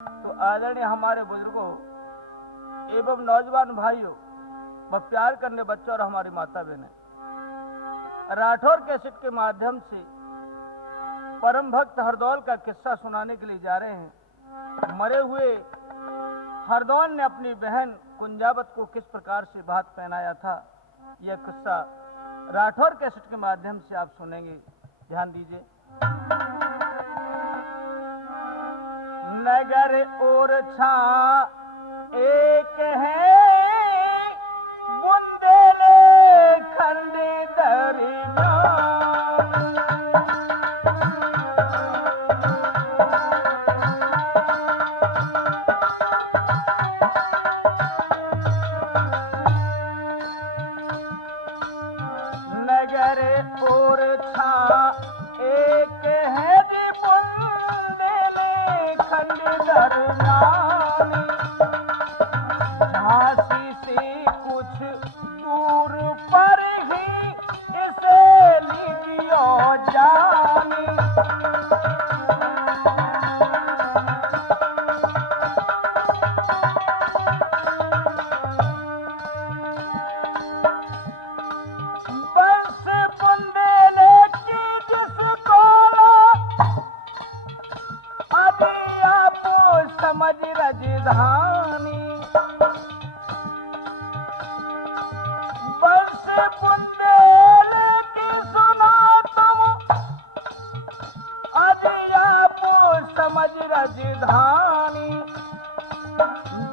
तो आदरणीय हमारे बुजुर्गों एवं नौजवान भाइयों व प्यार करने बच्चों और हमारी माता बहनें, राठौर कैसेट के माध्यम से परम भक्त हरदौल का किस्सा सुनाने के लिए जा रहे हैं। मरे हुए हरदौल ने अपनी बहन कुंजावत को किस प्रकार से भात पहनाया था, यह किस्सा राठौर कैसेट के माध्यम से आप सुनेंगे। ध्यान दीजिए। नगर और छा एक है, बुंदेले खंडे दरिया। नगर और छा एक है, झांसी से कुछ दूर पर ही इसे लीजियो जानी। बस बुंदेले की जिसको अभी आप समझ राजधानी। बस बुंदेले की सुना तुम अभी आप समझ राजधानी।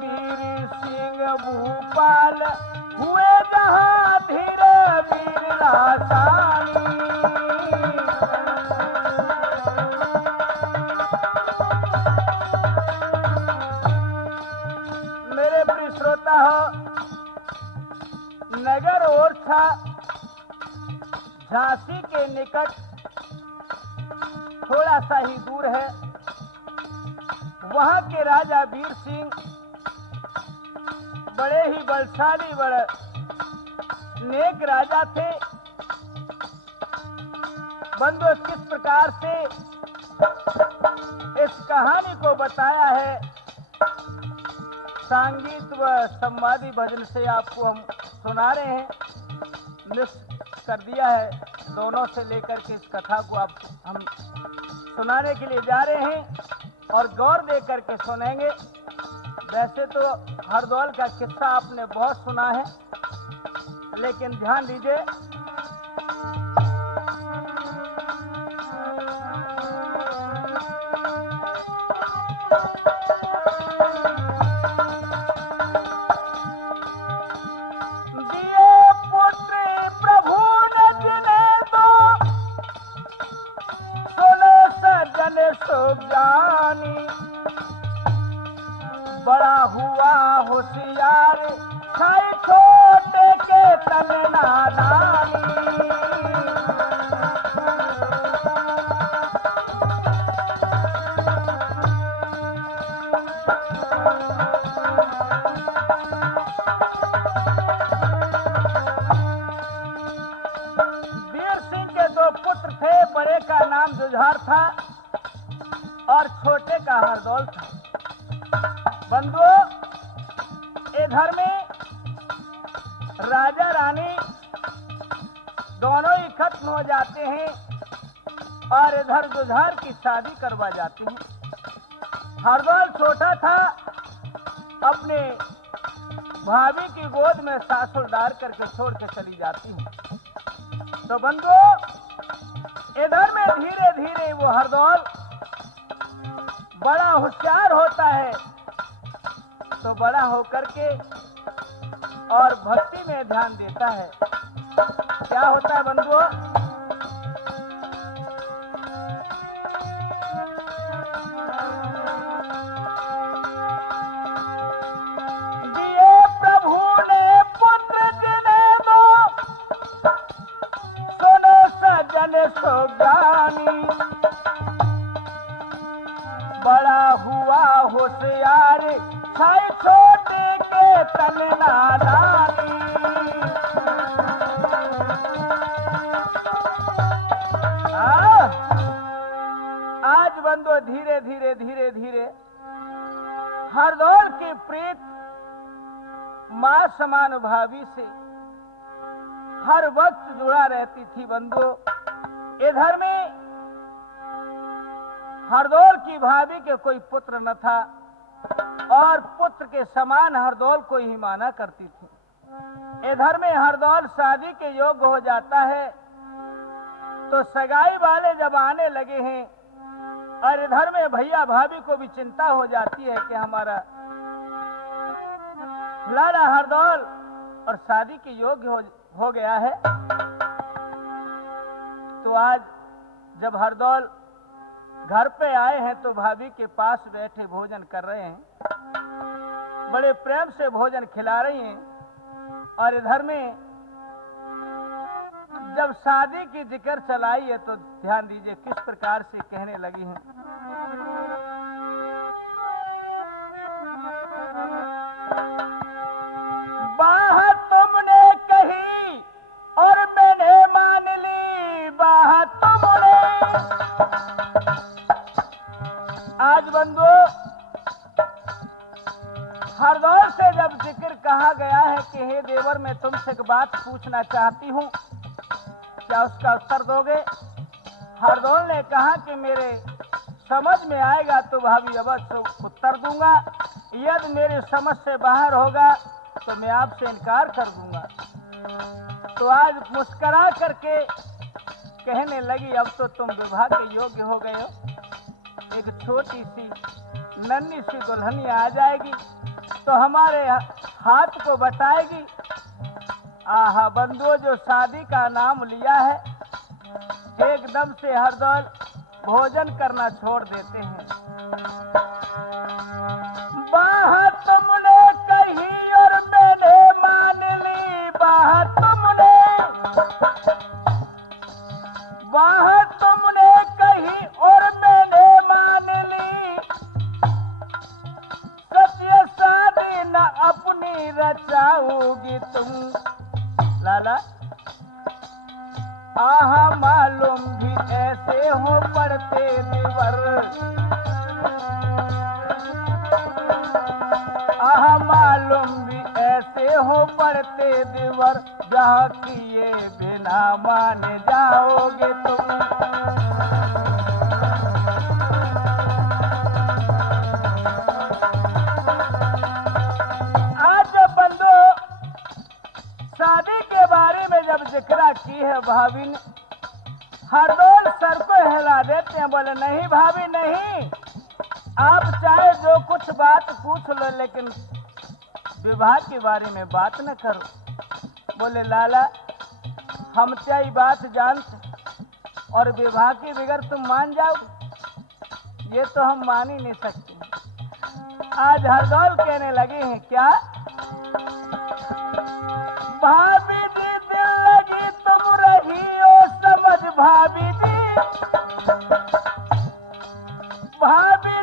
वीर सिंह भूपाल हुए जहां धीरे वीर लासानी। मेरे प्रिय श्रोता हो, नगर ओरछा झांसी के निकट थोड़ा सा ही दूर है। वहां के राजा वीर सिंह बड़े ही बलशाली, बड़े नेक राजा थे। बंधु किस प्रकार से इस कहानी को बताया है, संगीत व संवादी भजन से आपको हम सुना रहे हैं। मिक्स कर दिया है दोनों से लेकर के इस कथा को आप हम सुनाने के लिए जा रहे हैं और गौर दे करके सुनेंगे। वैसे तो हरदौल का किस्सा आपने बहुत सुना है, लेकिन ध्यान दीजिए। बड़ा हुआ होशियार, खाए छोटे के तन नादानी। वीर सिंह के दो पुत्र थे, बड़े का नाम जुझार था और छोटे का हरदौल था। बंधुओं, इधर में राजा रानी दोनों ही खत्म हो जाते हैं और इधर जुझार की शादी करवा जाते हैं। हरदौल छोटा था, अपने भाभी की गोद में सासुर डाल करके छोड़ के चली जाती है। तो बंधुओं, इधर में धीरे धीरे वो हरदौल बड़ा होशियार होता है, तो बड़ा होकर के और भक्ति में ध्यान देता है। क्या होता है बंधुओं, दिए प्रभु ने पुत्र जिन्हें दो, सुनो सजन सुज्ञानी। बड़ा हुआ होशियार, खाए छोटे के तन नादानी। आज बंदो धीरे धीरे धीरे धीरे हरदौल की प्रीत मां समान भाभी से हर वक्त जुड़ा रहती थी बंधु। इधर में हरदौल की भाभी के कोई पुत्र न था और पुत्र के समान हरदौल को ही माना करती थी। इधर में हरदौल शादी के योग्य हो जाता है तो सगाई वाले जब आने लगे हैं और इधर में भैया भाभी को भी चिंता हो जाती है कि हमारा लाला हरदौल और शादी के योग्य हो गया है। तो आज जब हरदौल घर पे आए हैं तो भाभी के पास बैठे भोजन कर रहे हैं, बड़े प्रेम से भोजन खिला रही हैं। और इधर में जब शादी की जिक्र चलाई है तो ध्यान दीजिए किस प्रकार से कहने लगी हैं। बात तुमने कही और मैंने मान ली, बात तुमने। आज बंधु हरदौल से जब जिक्र कहा गया है कि हे देवर मैं तुमसे एक बात पूछना चाहती हूँ, क्या उसका उत्तर दोगे? हरदौल ने कहा कि मेरे समझ में आएगा तो भाभी अवश्य उत्तर दूंगा, यदि मेरी समझ से बाहर होगा तो मैं आपसे इनकार कर दूंगा। तो आज मुस्करा करके कहने लगी अब तो तुम विवाह के योग्य हो गए हो, एक छोटी सी नन्ही सी दुल्हनिया आ जाएगी तो हमारे हाथ को बटाएगी। आहा बंधुओं जो शादी का नाम लिया है एकदम से हरदौल भोजन करना छोड़ देते हैं। बात तुमने कही और मैंने मान ली, बात तुमने कही और मैंने मान ली, सत्य शादी न अपनी रचाओगी तुम। लाला आहा मालूम भी ऐसे हो पड़ते देवर, आहा मालूम भी ऐसे हो पड़ते देवर, जहाँ किए बिना मान जाओगे तुम। शादी के बारे में जब जिक्र की है भाभी ने, हरदौल सर को हिला देते हैं, बोले नहीं भाभी नहीं, आप चाहे जो कुछ बात पूछ लो लेकिन विवाह के बारे में बात न करो। बोले लाला हम क्या ये बात जानते और विवाह के बगैर तुम मान जाओ, ये तो हम मान ही नहीं सकते। आज हरदौल कहने लगे हैं क्या भाभी जी दिल लगी तुम रही हो समझ, भाभी जी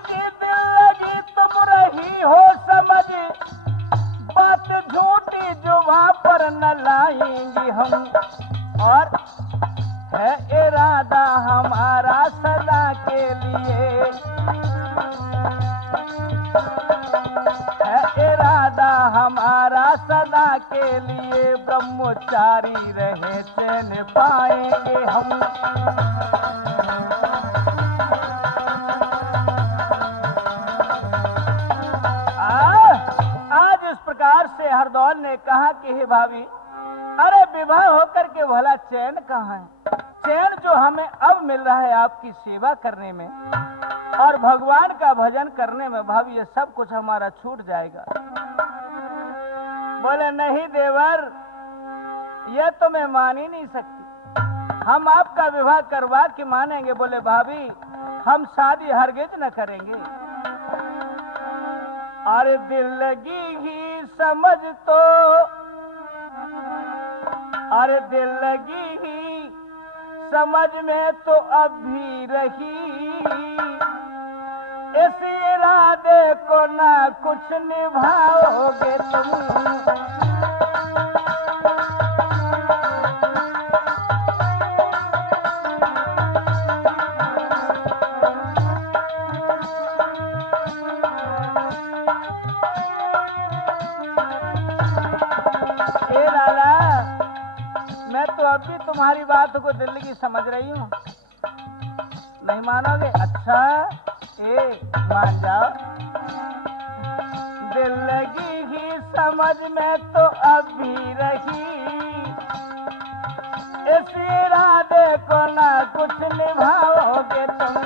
दिल लगी तुम रही हो समझ, बात झूठी जो वहां पर न लाएंगे हम, और है इरादा हमारा सदा के लिए, इरादा हमारा सदा के लिए, ब्रह्मचारी रहे चैन पाएंगे हम। आज इस प्रकार से हरदौल ने कहा कि हे भाभी अरे विवाह होकर के भला चैन कहाँ है? चैन जो हमें अब मिल रहा है आपकी सेवा करने में और भगवान का भजन करने में, भाभी ये सब कुछ हमारा छूट जाएगा। बोले नहीं देवर ये तो मैं मान ही नहीं सकती, हम आपका विवाह करवा के मानेंगे। बोले भाभी हम शादी हरगिज न करेंगे। अरे दिल लगी ही समझ तो, अरे दिल लगी ही समझ में तो अब भी रही, इस इरादे को ना कुछ निभाओगे तुम। अब भी तुम्हारी बात को दिल की समझ रही हूँ, नहीं मानोगे? अच्छा मान जाओ। दिल लगी ही समझ में तो अब भी रही, इस इरादे को ना कुछ निभाओगे तुम।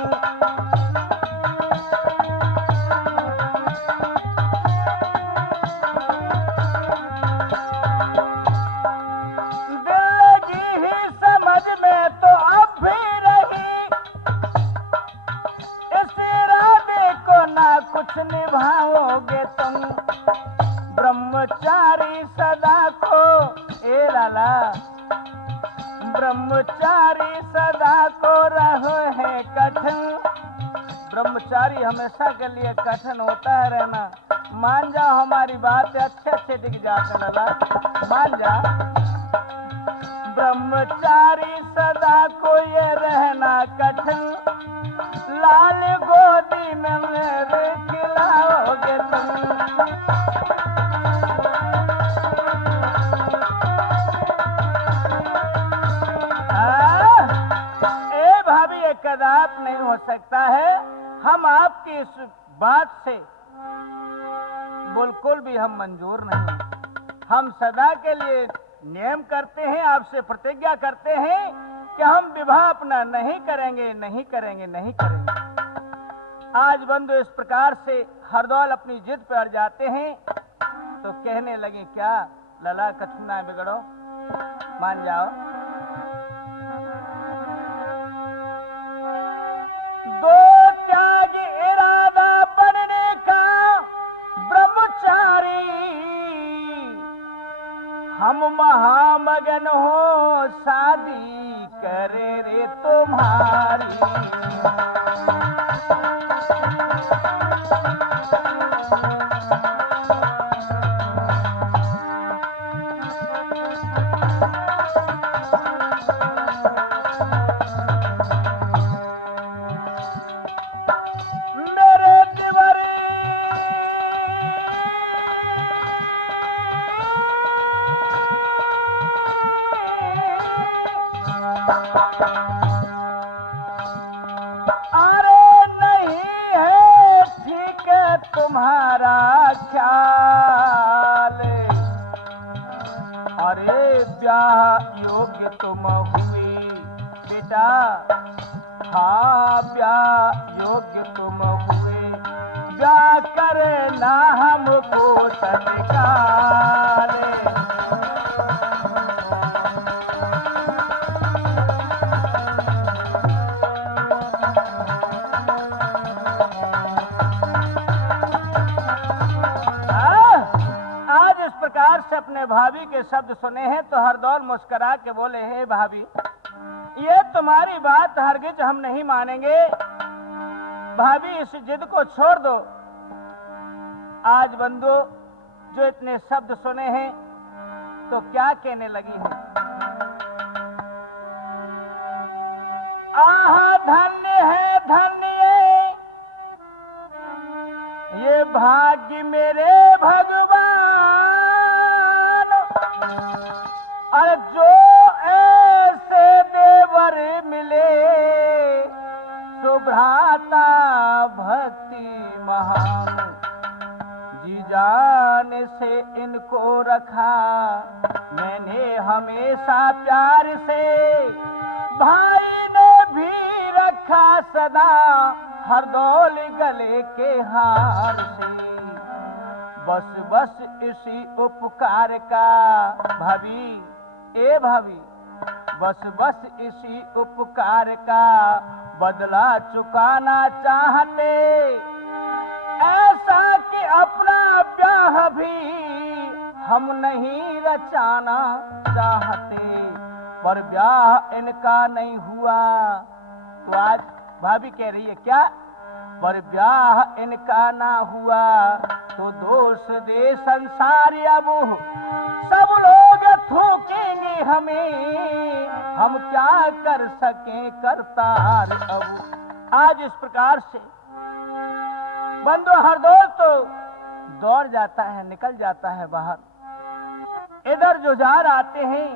निभाओगे तुम ब्रह्मचारी सदा को, ए लाला ब्रह्मचारी सदा को रहो है कठिन। ब्रह्मचारी हमेशा के लिए कठिन होता है रहना। मान जाओ हमारी बात, अच्छे अच्छे दिख जाते लाला, मान जा। ब्रह्मचारी सदा को ये रहना कठिन, लाल गोदी में मेरे खिलाओगे तुम। ए भाभी, ये कदाप नहीं हो सकता है। हम आपकी इस बात से बिल्कुल भी हम मंजूर नहीं। हम सदा के लिए नियम करते हैं, आपसे प्रतिज्ञा करते हैं कि हम विवाह अपना नहीं करेंगे, नहीं करेंगे, नहीं करेंगे। आज बंधु इस प्रकार से हरदौल अपनी जिद पर अड़ जाते हैं तो कहने लगे, क्या लला कछु ना बिगड़ो, मान जाओ। दो त्याग इरादा बनने का ब्रह्मचारी, हम महामगन हो शादी करे रे तुम्हारी। तुम्हारा ख्याल, अरे ब्याह योग्य तुम हुए बेटा, हाँ ब्याह योग्य तुम हुए, ब्याह करना हमको तत्काल। से अपने भाभी के शब्द सुने हैं तो हरदौल मुस्कुरा के बोले, हे भाभी, ये तुम्हारी बात हरगिज हम नहीं मानेंगे। भाभी इस जिद को छोड़ दो। आज बंधु जो इतने शब्द सुने हैं तो क्या कहने लगी है? आहा धन्य है धन्य ये भाग्य मेरे भगवान, और जो ऐसे देवर मिले सुभ्राता भक्ति महान, जी जान से इनको रखा मैंने हमेशा प्यार से, भाई ने भी रखा सदा हरदौल गले के हार से। बस बस इसी उपकार का भाभी, ए भाभी, बस बस इसी उपकार का बदला चुकाना चाहते, ऐसा कि अपना ब्याह भी हम नहीं रचाना चाहते, पर ब्याह इनका नहीं हुआ तो आज भाभी कह रही है क्या, पर ब्याह इनका ना हुआ तो दोष दे संसार, अब सब लोग थूकेंगे हमें, हम क्या कर सके करतार। अब आज इस प्रकार से बंधु हरदौल तो दौड़ जाता है, निकल जाता है बाहर। इधर जुझार आते हैं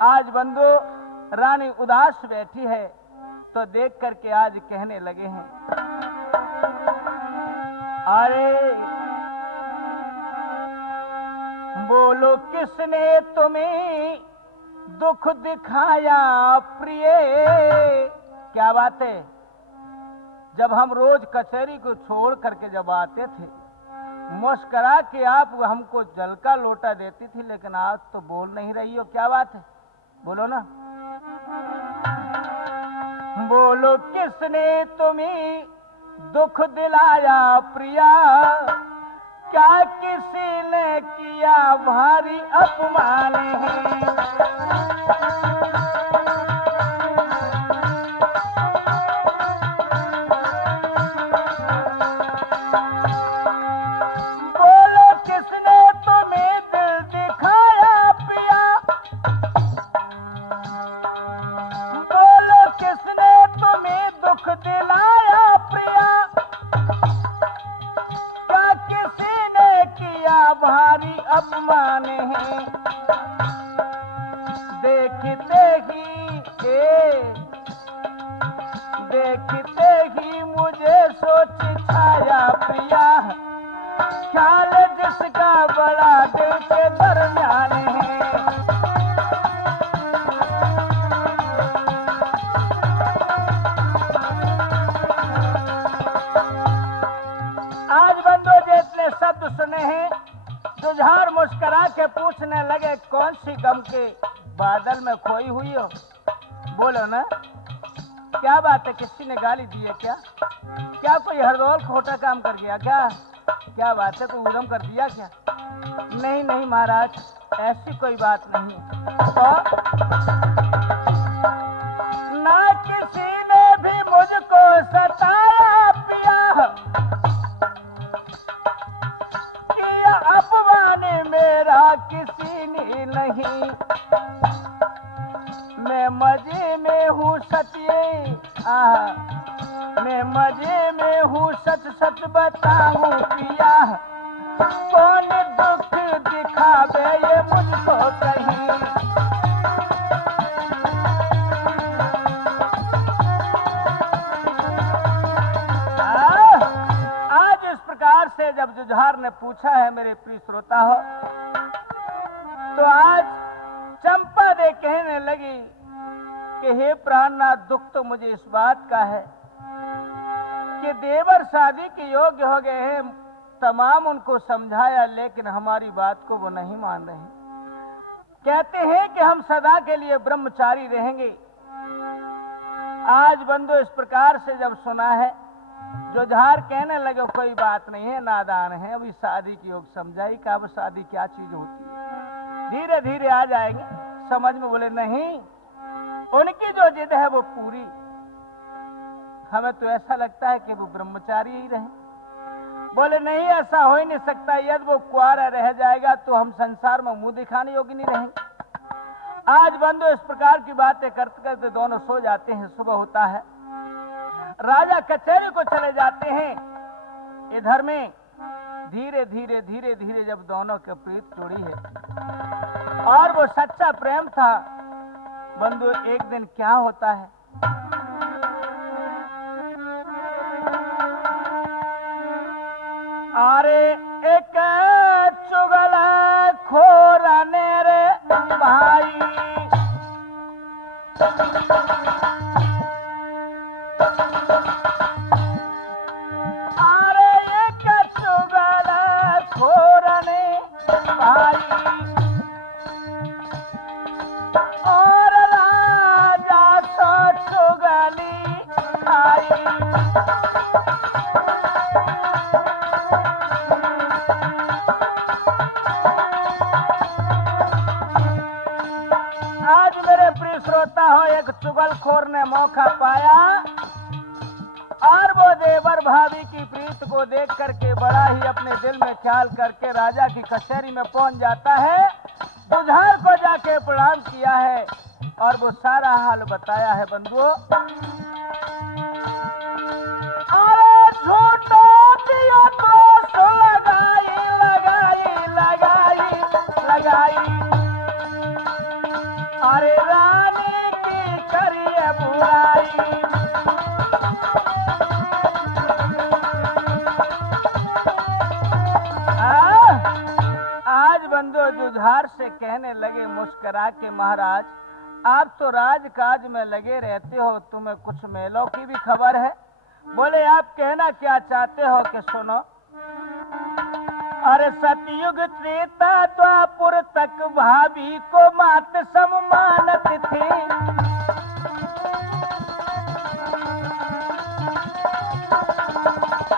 आज बंधु रानी उदास बैठी है तो देख करके आज कहने लगे हैं, अरे बोलो किसने तुम्हें दुख दिखाया प्रिय। क्या बात है, जब हम रोज कचहरी को छोड़ करके जब आते थे, मुस्करा के आप हमको जल का लोटा देती थी, लेकिन आज तो बोल नहीं रही हो, क्या बात है, बोलो ना। बोलो किसने तुम्हें दुख दिलाया प्रिया, क्या किसी ने किया भारी अपमान है। भारी अपमान है, देखते ही मुझे सोच छाया प्रिया, ख्याल जिसका बड़ा दिल के दरमियान है। आज बंधु जितने शब्द सुने हैं, जुझार मुस्कुरा के पूछने लगे, कौन सी गम के बादल में खोई हुई हो, बोलो ना। क्या बात है, किसी ने गाली दी है क्या कोई हरदौल खोटा काम कर गया क्या बात है, कोई उधम कर दिया क्या? नहीं नहीं महाराज, ऐसी कोई बात नहीं। तो ना किसी ने भी मुझको सताया पिया, किया अपमान मेरा किसी ने नहीं। मैं मजे में हूँ सचिए, मैं मजे में हूँ, सच सच बताऊं पिया, कौन दुख दिखावे ये मुझको कहीं। आज इस प्रकार से जब जुझार ने पूछा है मेरे प्रिय श्रोता हो, तो आज चंपा दे कहने लगी कि हे प्राणनाथ, दुख तो मुझे इस बात का है कि देवर शादी के योग्य हो गए हैं, तमाम उनको समझाया लेकिन हमारी बात को वो नहीं मान रहे हैं। कहते हैं कि हम सदा के लिए ब्रह्मचारी रहेंगे। आज बंधु इस प्रकार से जब सुना है, जुझार कहने लगे कोई बात नहीं है, नादान है, अभी शादी की योग समझाई का, अब शादी क्या चीज होती है, धीरे धीरे आ जाएंगे समझ में। बोले नहीं, उनकी जो जिद है वो पूरी, हमें तो ऐसा लगता है कि वो ब्रह्मचारी ही रहे। बोले नहीं, ऐसा हो ही नहीं सकता, यदि वो कुआरा रह जाएगा तो हम संसार में मुंह दिखाने योग्य नहीं रहेंगे। आज बंधु इस प्रकार की बातें करते करते दोनों सो जाते हैं। सुबह होता है, राजा कचहरी को चले जाते हैं। इधर में धीरे धीरे धीरे धीरे जब दोनों के प्रीत जुड़ी है और वो सच्चा प्रेम था बंधु, एक दिन क्या होता है, अरे एक चुगल खोर रे भाई, अरे एक चुगल खोर ने भाई, और राजा सो चुगली खाई। आज मेरे प्रिय श्रोता हो, एक चुगलखोर ने मौका पाया और वो देवर भाभी की प्रीत को देख करके बड़ा ही अपने दिल में ख्याल करके राजा की कचहरी में पहुंच जाता है। जुझार को जाके प्रणाम किया है और वो सारा हाल बताया है बंधुओं। अरे झूठो दियो तो लगाई लगाई लगाई लगाई, अरे जुझार से कहने लगे मुस्कुरा के, महाराज आप तो राजकाज में लगे रहते हो, तुम्हें कुछ मेलों की भी खबर है? बोले आप कहना क्या चाहते हो कि सुनो। अरे सतयुग त्रेता द्वापुर तक भाभी को मात सम्मानत थी।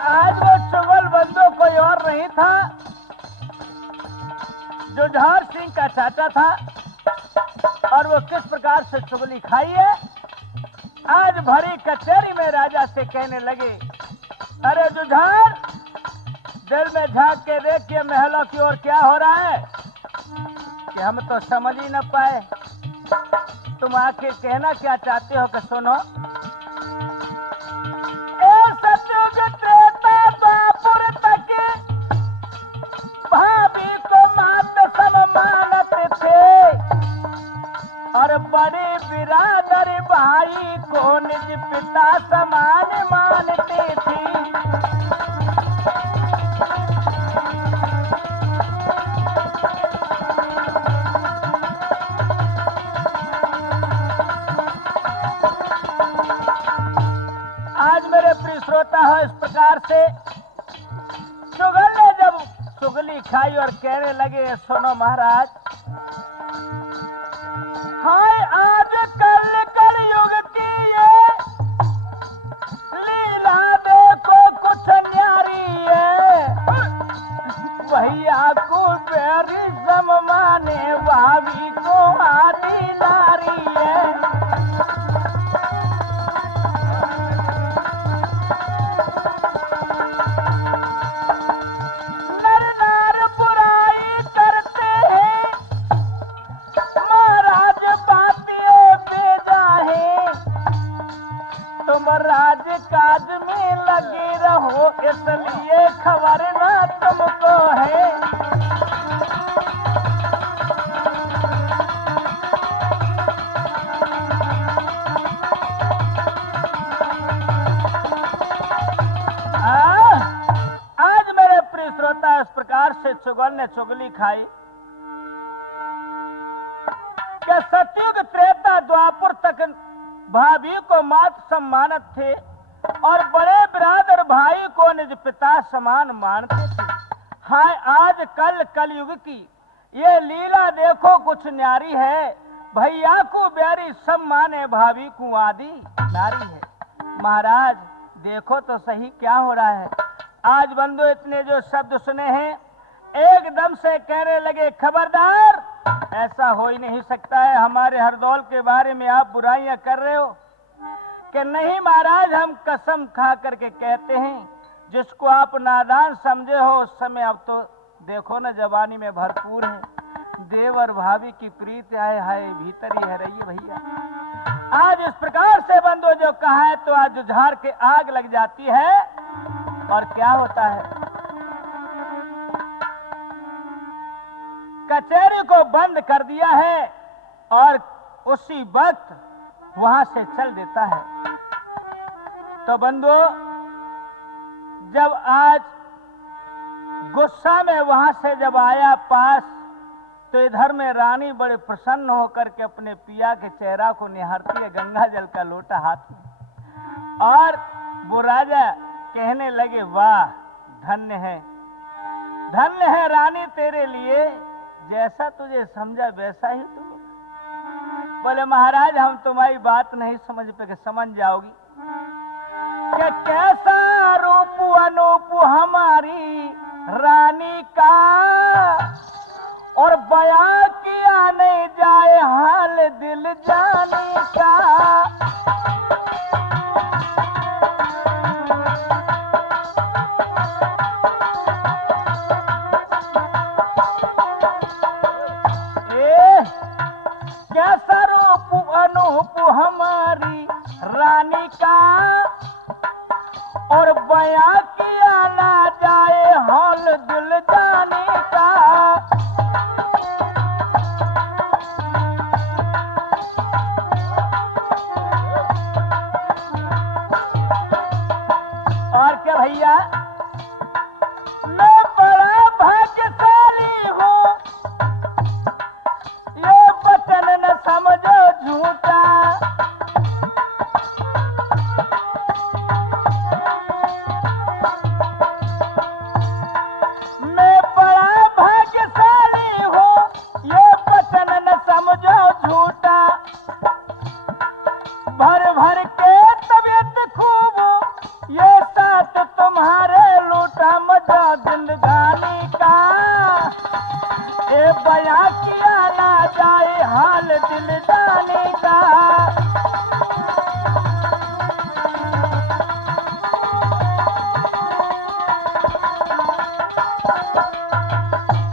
आज वो चुगल बंदो कोई और नहीं था, जुझार सिंह का चाचा था। और वो किस प्रकार से चुगली खाई है, आज भरी कचहरी में राजा से कहने लगे, अरे जुझार दिल में झांक के देखिए महलों की ओर क्या हो रहा है, कि हम तो समझ ही न पाए। तुम आखिर कहना क्या चाहते हो कि सुनो। सतयुग त्रेता द्वापुर तक भाभी को मात सम्मानत थे, और बड़े बिरादर भाई को निज पिता समान मानते थे। आज मेरे प्रिय श्रोता हो, इस प्रकार से चुगल ने जब चुगली खाई और कहने लगे, सुनो महाराज, हाय आज कल कलयुग की ये लीला देखो कुछ न्यारी है। भैया को बैरी सम माने, भाभी को आदि नारी है। राजकाज में लगे रहो, इसलिए खबर ना तुमको है। आज मेरे प्रिय श्रोता, इस प्रकार से चुगल ने चुगली खाई कि सतयुग त्रेता द्वापुर तक भाभी को मात सम्मानत थे, और बड़े बिरादर भाई को निज पिता समान मानते थे। हाय आज कल कलयुग की ये लीला देखो कुछ न्यारी है। भैया को ब्यारी सब माने, भाभी को आदि नारी है। महाराज देखो तो सही क्या हो रहा है। आज बंधु इतने जो शब्द सुने हैं, एकदम से कहने लगे, खबरदार, ऐसा हो ही नहीं सकता है। हमारे हरदौल के बारे में आप बुराइयां कर रहे हो कि नहीं महाराज, हम कसम खा करके कहते हैं, जिसको आप नादान समझे हो उस समय अब तो देखो ना जवानी में भरपूर है। देव और भाभी की प्रीत आए हाय भीतर ही है रही भैया। आज इस प्रकार से बंधु जो कहा है, तो आज जुझार के आग लग जाती है। और क्या होता है, कचहरी को बंद कर दिया है और उसी वक्त वहां से चल देता है। तो बंधु जब आज गुस्सा में वहां से जब आया पास, तो इधर में रानी बड़े प्रसन्न होकर के अपने पिया के चेहरा को निहारती है, गंगा जल का लोटा हाथ में। और वो राजा कहने लगे, वाह धन्य है रानी तेरे लिए, जैसा तुझे समझा वैसा ही तू। बोले महाराज हम तुम्हारी बात नहीं समझ पे, कि समझ जाओगी कि कैसा रूप अनूप हमारी रानी का, और बयां किया नहीं जाए हाल दिल जाने का। कैसा रूप अनूप हमारी रानी का, और बयां किया ना जाए हाल दिल जाने का। और क्या भैया, मैं बड़ा भाग्यशाली हूँ जाए हाल दिल जाने का।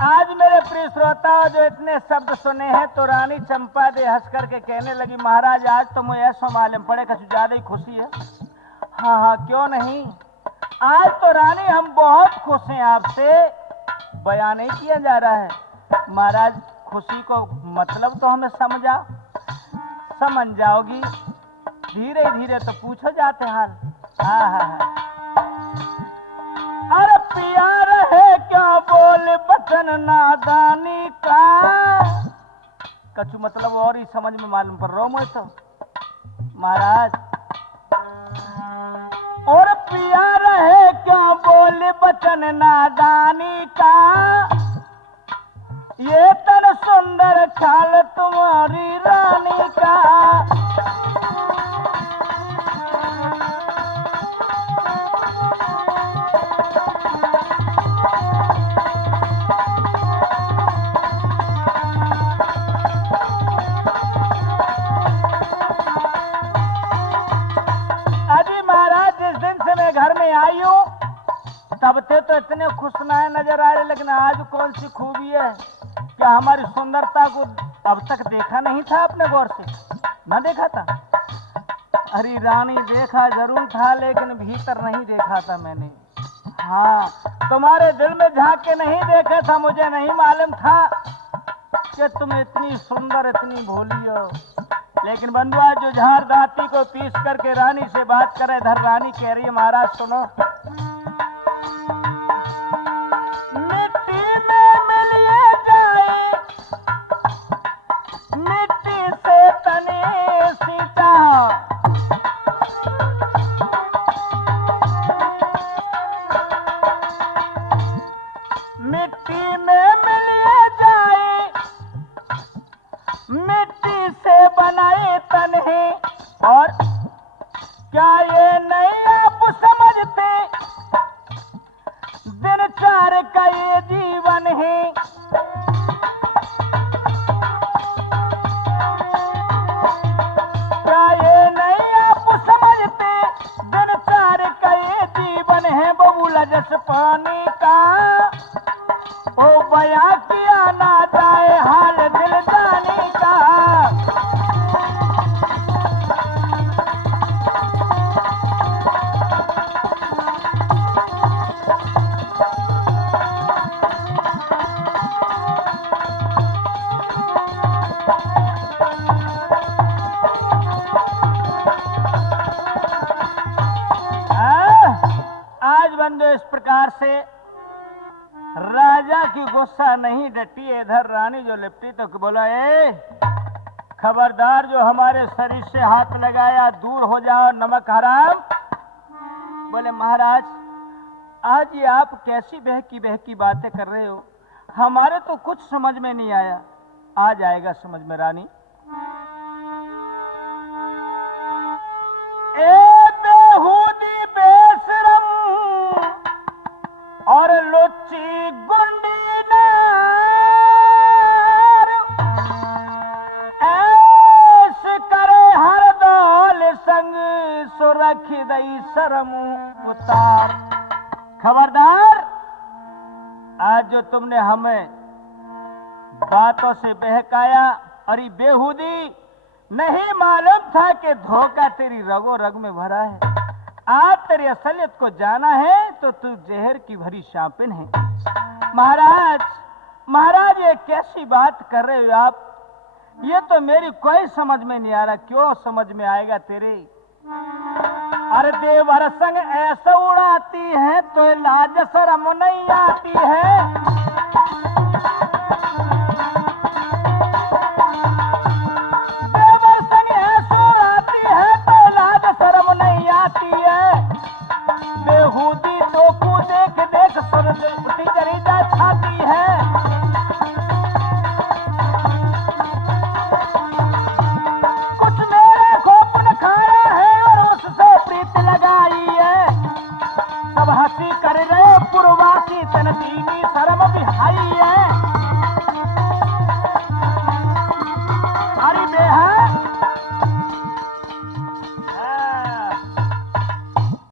आज मेरे प्रिय श्रोता जो इतने शब्द सुने हैं तो रानी चंपा दे हंस करके कहने लगी, महाराज आज तो मुझे ऐसा मालूम पड़े कुछ ज्यादा ही खुशी है। हाँ हाँ क्यों नहीं, आज तो रानी हम बहुत खुश हैं, आपसे बयान नहीं किया जा रहा है। महाराज खुशी को मतलब तो हमें समझ जाओगी, धीरे धीरे तो पूछो जाते हाल। हाँ हाँ हाँ। अरे प्यार है क्या बोल बचन नादानी का, कछु मतलब और ही समझ में मालूम पड़ रहा हूं मुझे तो महाराज। और प्यार है क्या बोल बचन नादानी का, ये तन सुंदर ख्याल तुम्हारी रानी का। घर में आई हूँ तब थे तो इतने खुश नए नजर आ रहे, लेकिन आज कौन सी खूबी है क्या हमारी सुंदरता को अब तक देखा नहीं था आपने गौर से, न देखा था? अरे रानी देखा जरूर था लेकिन भीतर नहीं देखा था मैंने। हाँ तुम्हारे दिल में झांक के नहीं देखा था, मुझे नहीं मालूम था कि तुम इतनी सुंदर इतनी भोली हो। लेकिन बंधु आज जो झाड़ दांती को पीस करके रानी से बात करे, इधर रानी कह रही है महाराज सुनो, मिट्टी में मिलिए जाए मिट्टी से तने सीता, मिट्टी में मिलिए जाए मिट्टी से बनाए तन है, और क्या ये नहीं आप समझते दिन चार का ये जीवन है। क्या ये नहीं आप समझते दिन चार का ये जीवन है, बबूला जस पानी का ओ बया किया ना जाए हाल दिल जाने का। आज बंदे इस प्रकार से राजा की गुस्सा नहीं डटी, इधर रानी जो लिपटी तो बोला, ए खबरदार जो हमारे शरीर से हाथ लगाया दूर हो जाओ नमक हराम। बोले महाराज आज ये आप कैसी बहकी बातें कर रहे हो, हमारे तो कुछ समझ में नहीं आया, आ जाएगा समझ में रानी। बेहूदी बेशरम और लुच्ची गुंडी नार, ऐश करे हर दौल संग सुरख दई शर्म उतार। खबरदार आज जो तुमने हमें बातों से बहकाया, अरे बेहूदी नहीं मालूम था कि धोखा तेरी रगो रग में भरा है। आज तेरी असलियत को जाना है तो तू जहर की भरी शापिन है। महाराज ये कैसी बात कर रहे हो आप, ये तो मेरी कोई समझ में नहीं आ रहा। क्यों समझ में आएगा तेरे, अरे देवर संग ऐसा उड़ाती है तो लाज शर्म नहीं आती है। बेहूदी टोकू देख देख उठी जरीदा छाती है। कुछ मेरे खोपन खाया है और उससे प्रीत लगाई है। सब हंसी कर रहे पुरवासी तन दीनी शर्म बिहाई है।